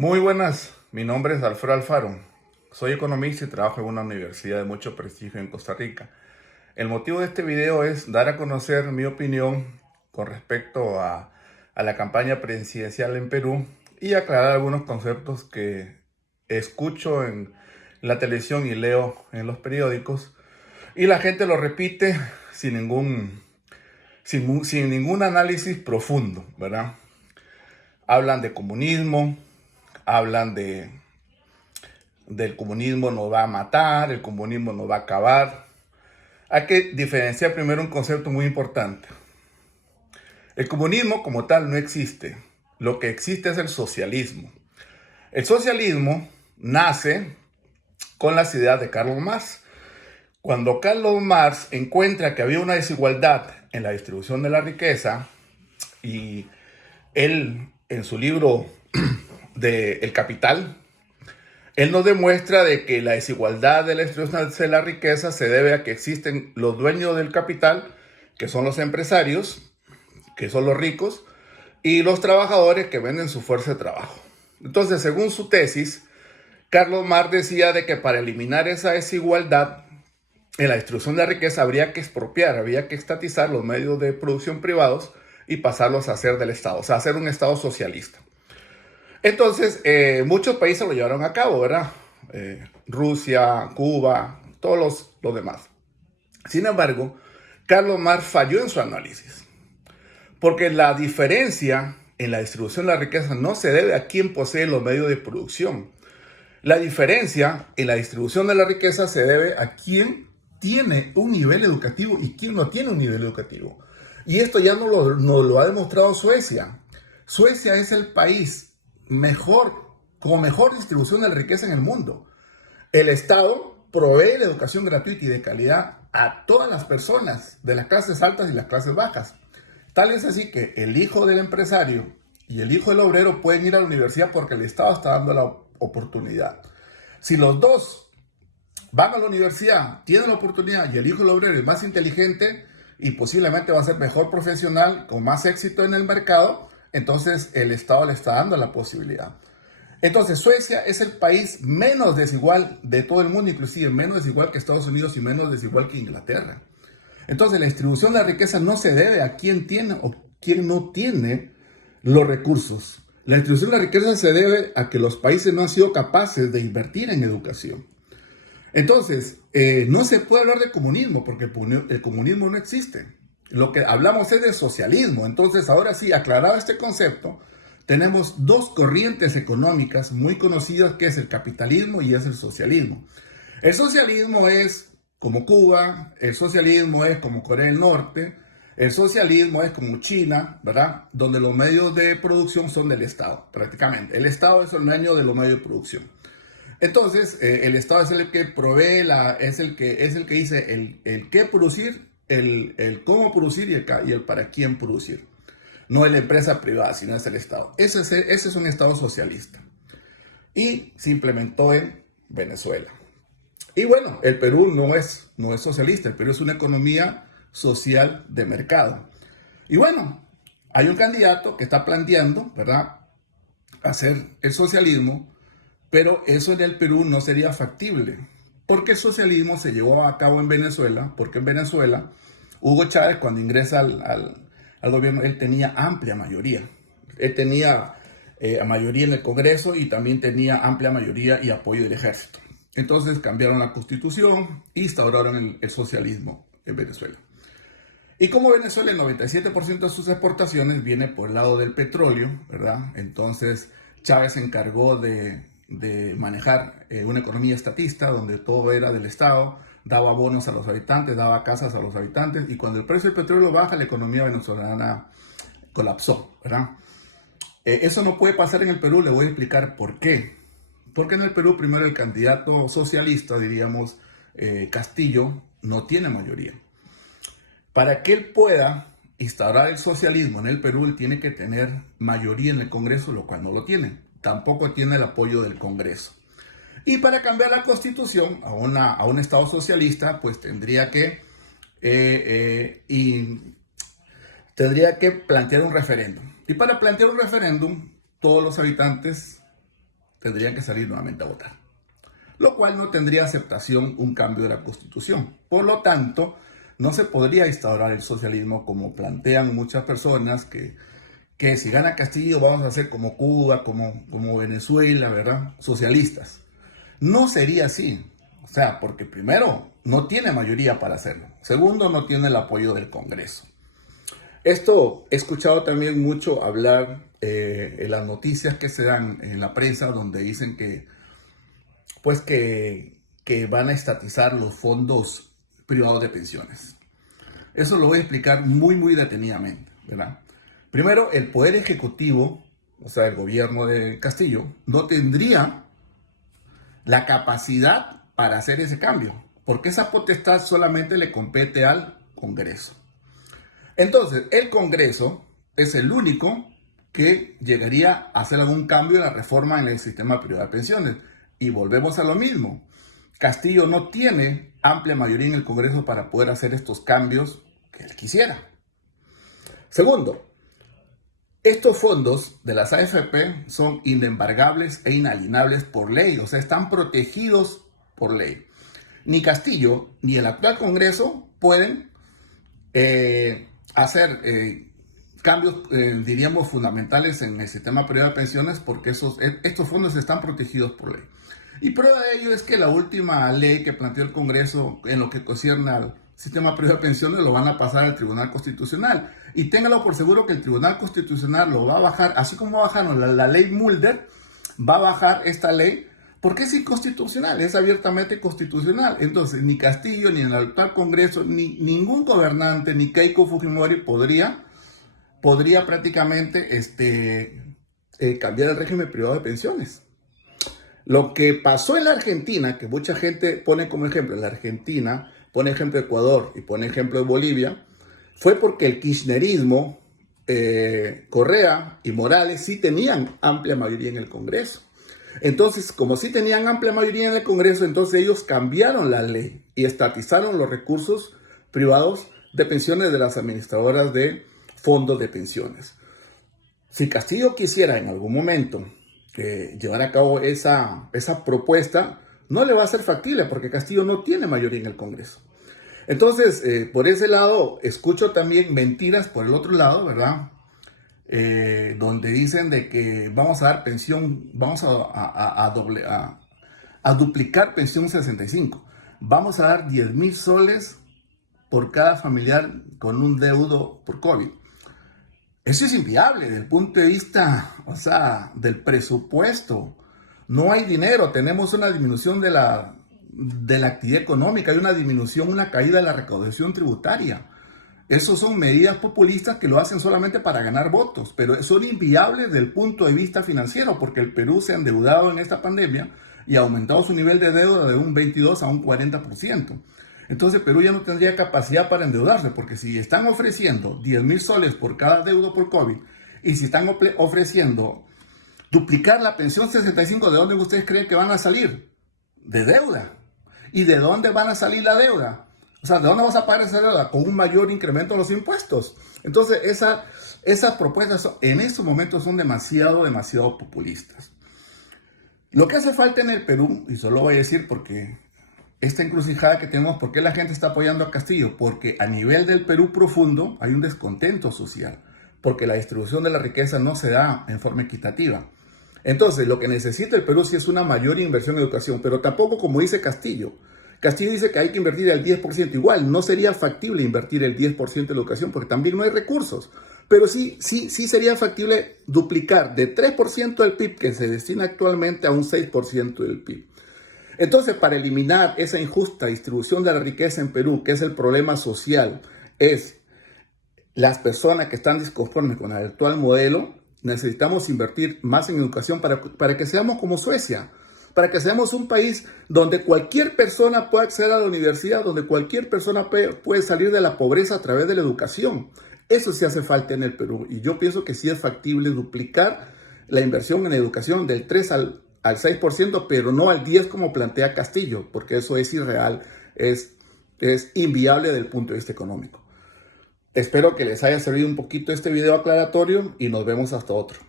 Muy buenas, mi nombre es Alfredo Alfaro. Soy economista y trabajo en una universidad de mucho prestigio en Costa Rica. El motivo de este video es dar a conocer mi opinión con respecto a la campaña presidencial en Perú y aclarar algunos conceptos que escucho en la televisión y leo en los periódicos y la gente lo repite sin ningún análisis profundo, ¿verdad? Hablan de comunismo, hablan del comunismo nos va a matar, el comunismo nos va a acabar. Hay que diferenciar primero un concepto muy importante. El comunismo como tal no existe. Lo que existe es el socialismo. El socialismo nace con las ideas de Karl Marx. Cuando Karl Marx encuentra que había una desigualdad en la distribución de la riqueza, y él en su libro de El Capital, él nos demuestra de que la desigualdad de la distribución de la riqueza se debe a que existen los dueños del capital, que son los empresarios, que son los ricos, y los trabajadores que venden su fuerza de trabajo. Entonces, según su tesis, Carlos Marx decía de que para eliminar esa desigualdad en la distribución de la riqueza habría que expropiar, habría que estatizar los medios de producción privados y pasarlos a ser del Estado, o sea, hacer un Estado socialista. Entonces, muchos países lo llevaron a cabo, ¿verdad? Rusia, Cuba, todos los demás. Sin embargo, Carlos Marx falló en su análisis, porque la diferencia en la distribución de la riqueza no se debe a quién posee los medios de producción. La diferencia en la distribución de la riqueza se debe a quién tiene un nivel educativo y quién no tiene un nivel educativo. Y esto ya nos lo ha demostrado Suecia. Suecia es el país con mejor distribución de la riqueza en el mundo. El Estado provee la educación gratuita y de calidad a todas las personas de las clases altas y las clases bajas. Tal es así que el hijo del empresario y el hijo del obrero pueden ir a la universidad porque el Estado está dando la oportunidad. Si los dos van a la universidad, tienen la oportunidad y el hijo del obrero es más inteligente y posiblemente va a ser mejor profesional, con más éxito en el mercado, entonces el Estado le está dando la posibilidad. Entonces Suecia es el país menos desigual de todo el mundo, inclusive menos desigual que Estados Unidos y menos desigual que Inglaterra. Entonces la distribución de la riqueza no se debe a quién tiene o quién no tiene los recursos. La distribución de la riqueza se debe a que los países no han sido capaces de invertir en educación. Entonces, no se puede hablar de comunismo porque el comunismo no existe. Lo que hablamos es de socialismo. Entonces, ahora sí, aclarado este concepto, tenemos dos corrientes económicas muy conocidas, que es el capitalismo y es el socialismo. El socialismo es como Cuba, el socialismo es como Corea del Norte, el socialismo es como China, ¿verdad? Donde los medios de producción son del Estado, prácticamente. El Estado es el dueño de los medios de producción. Entonces, el Estado es el que provee, es el que dice el qué producir, el cómo producir y el para quién producir. No es la empresa privada, sino es el Estado. Ese es un Estado socialista. Y se implementó en Venezuela. Y bueno, el Perú no es socialista, el Perú es una economía social de mercado. Y bueno, hay un candidato que está planteando, ¿verdad?, hacer el socialismo, pero eso en el Perú no sería factible, porque el socialismo se llevó a cabo en Venezuela, porque en Venezuela Hugo Chávez, cuando ingresa al gobierno, él tenía amplia mayoría. Él tenía mayoría en el Congreso y también tenía amplia mayoría y apoyo del ejército. Entonces cambiaron la constitución e instauraron el socialismo en Venezuela. Y como Venezuela el 97% de sus exportaciones viene por el lado del petróleo, ¿verdad? Entonces Chávez se encargó de manejar una economía estatista donde todo era del Estado, daba bonos a los habitantes, daba casas a los habitantes, y cuando el precio del petróleo baja, la economía venezolana colapsó, ¿verdad? Eso no puede pasar en el Perú, le voy a explicar por qué. Porque en el Perú, primero, el candidato socialista, diríamos, Castillo, no tiene mayoría. Para que él pueda instaurar el socialismo en el Perú, él tiene que tener mayoría en el Congreso, lo cual no lo tiene. Tampoco tiene el apoyo del Congreso. Y para cambiar la Constitución a un Estado socialista, pues tendría que plantear un referéndum. Y para plantear un referéndum, todos los habitantes tendrían que salir nuevamente a votar, lo cual no tendría aceptación un cambio de la Constitución. Por lo tanto, no se podría instaurar el socialismo como plantean muchas personas que si gana Castillo vamos a ser como Cuba, como Venezuela, ¿verdad? Socialistas. No sería así. O sea, porque primero, no tiene mayoría para hacerlo. Segundo, no tiene el apoyo del Congreso. Esto he escuchado también mucho hablar en las noticias que se dan en la prensa, donde dicen que van a estatizar los fondos privados de pensiones. Eso lo voy a explicar muy detenidamente, ¿verdad? Primero, el Poder Ejecutivo, o sea, el gobierno de Castillo, no tendría la capacidad para hacer ese cambio, porque esa potestad solamente le compete al Congreso. Entonces, el Congreso es el único que llegaría a hacer algún cambio en la reforma en el sistema privado de pensiones. Y volvemos a lo mismo. Castillo no tiene amplia mayoría en el Congreso para poder hacer estos cambios que él quisiera. Segundo, estos fondos de las AFP son inembargables e inalienables por ley, o sea, están protegidos por ley. Ni Castillo ni el actual Congreso pueden hacer cambios, diríamos, fundamentales en el sistema privado de pensiones porque estos fondos están protegidos por ley. Y prueba de ello es que la última ley que planteó el Congreso en lo que concierne al sistema privado de pensiones lo van a pasar al Tribunal Constitucional. Y téngalo por seguro que el Tribunal Constitucional lo va a bajar, así como bajaron la ley Mulder, va a bajar esta ley porque es inconstitucional, es abiertamente constitucional. Entonces, ni Castillo, ni el actual Congreso, ni ningún gobernante, ni Keiko Fujimori podría prácticamente cambiar el régimen privado de pensiones. Lo que pasó en la Argentina, que mucha gente pone como ejemplo, en la Argentina, pone ejemplo de Ecuador y pone ejemplo de Bolivia, fue porque el kirchnerismo, Correa y Morales sí tenían amplia mayoría en el Congreso. Entonces, como sí tenían amplia mayoría en el Congreso, entonces ellos cambiaron la ley y estatizaron los recursos privados de pensiones de las administradoras de fondos de pensiones. Si Castillo quisiera en algún momento llevar a cabo esa propuesta, no le va a ser factible porque Castillo no tiene mayoría en el Congreso. Entonces, por ese lado, escucho también mentiras por el otro lado, ¿verdad? Donde dicen de que vamos a dar pensión, vamos a duplicar pensión 65. Vamos a dar 10,000 soles por cada familiar con un deudo por COVID. Eso es inviable desde el punto de vista, o sea, del presupuesto. No hay dinero, tenemos una disminución de la actividad económica, hay una disminución, una caída de la recaudación tributaria. Esas son medidas populistas que lo hacen solamente para ganar votos, pero son inviables desde el punto de vista financiero, porque el Perú se ha endeudado en esta pandemia y ha aumentado su nivel de deuda de un 22 a un 40%. Entonces Perú ya no tendría capacidad para endeudarse, porque si están ofreciendo 10,000 soles por cada deudo por COVID, y si están ofreciendo duplicar la pensión 65, ¿de dónde ustedes creen que van a salir? De deuda. ¿Y de dónde van a salir la deuda? O sea, ¿de dónde vas a pagar esa deuda? Con un mayor incremento de los impuestos. Entonces, esas propuestas en estos momentos son demasiado populistas. Lo que hace falta en el Perú, y solo voy a decir porque esta encrucijada que tenemos, ¿por qué la gente está apoyando a Castillo? Porque a nivel del Perú profundo hay un descontento social, porque la distribución de la riqueza no se da en forma equitativa. Entonces, lo que necesita el Perú sí es una mayor inversión en educación, pero tampoco como dice Castillo. Castillo dice que hay que invertir el 10%. Igual, no sería factible invertir el 10% en educación porque también no hay recursos. Pero sí sería factible duplicar de 3% del PIB que se destina actualmente a un 6% del PIB. Entonces, para eliminar esa injusta distribución de la riqueza en Perú, que es el problema social, es las personas que están disconformes con el actual modelo, necesitamos invertir más en educación para que seamos como Suecia, para que seamos un país donde cualquier persona pueda acceder a la universidad, donde cualquier persona puede salir de la pobreza a través de la educación. Eso sí hace falta en el Perú y yo pienso que sí es factible duplicar la inversión en educación del 3 al 6%, pero no al 10% como plantea Castillo, porque eso es irreal, es inviable desde el punto de vista económico. Espero que les haya servido un poquito este video aclaratorio y nos vemos hasta otro.